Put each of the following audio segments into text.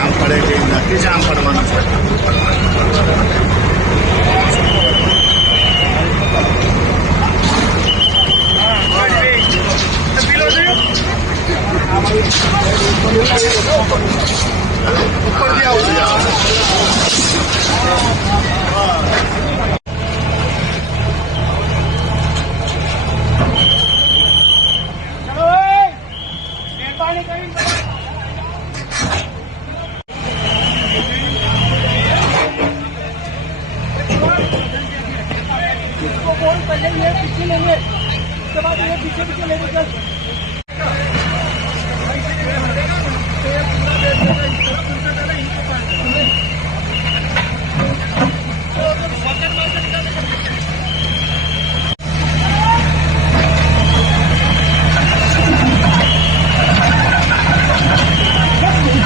આમ પડે છે નક્કી છે આમ પડવાનું છે. ઉપરથી पहले ये पीछे लेंगे, उसके बाद ये पीछे पीछे लेंगे.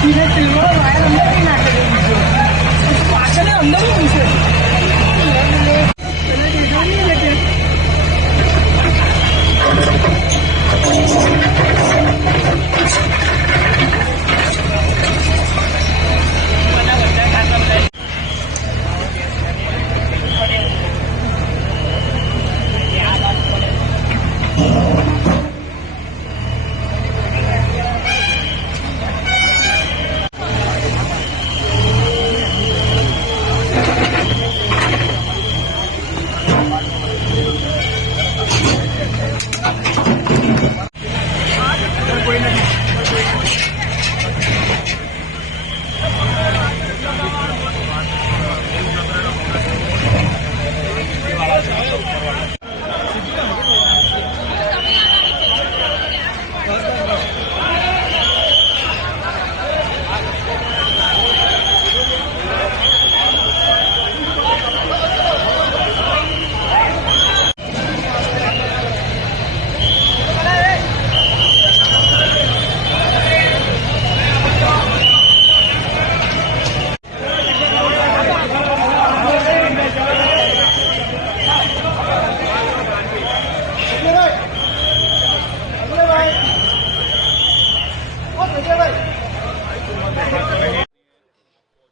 अंदर ही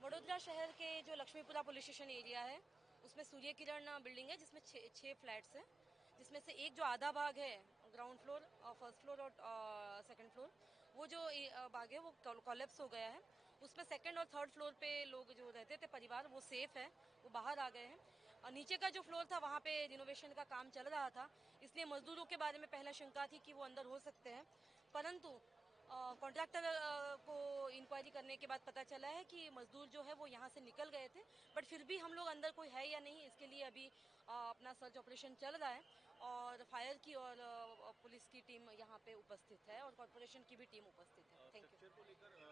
वडोदरा शहर के जो लक्ष्मीपुरा पुलिस स्टेशन एरिया है उसमें सूर्य किरण बिल्डिंग है जिसमें छह फ्लैट्स है, जिसमें से एक जो आधा भाग है ग्राउंड फ्लोर और फर्स्ट फ्लोर और सेकंड फ्लोर, वो जो भाग है वो कोलैप्स हो गया है उसमें सेकंड और थर्ड फ्लोर पे लोग जो रहते थे परिवार वो सेफ है, वो बाहर आ गए हैं। और नीचे का जो फ्लोर था वहाँ पे रिनोवेशन का काम चल रहा था, इसलिए मजदूरों के बारे में पहले शंका थी कि वो अंदर हो सकते हैं, परंतु कॉन्ट्रैक्टर को इंक्वायरी करने के बाद पता चला है कि मजदूर जो है वो यहाँ से निकल गए थे। बट फिर भी हम लोग अंदर कोई है या नहीं इसके लिए अभी अपना सर्च ऑपरेशन चल रहा है और फायर की और पुलिस की टीम यहाँ पे उपस्थित है और कॉर्पोरेशन की भी टीम उपस्थित है। Thank you.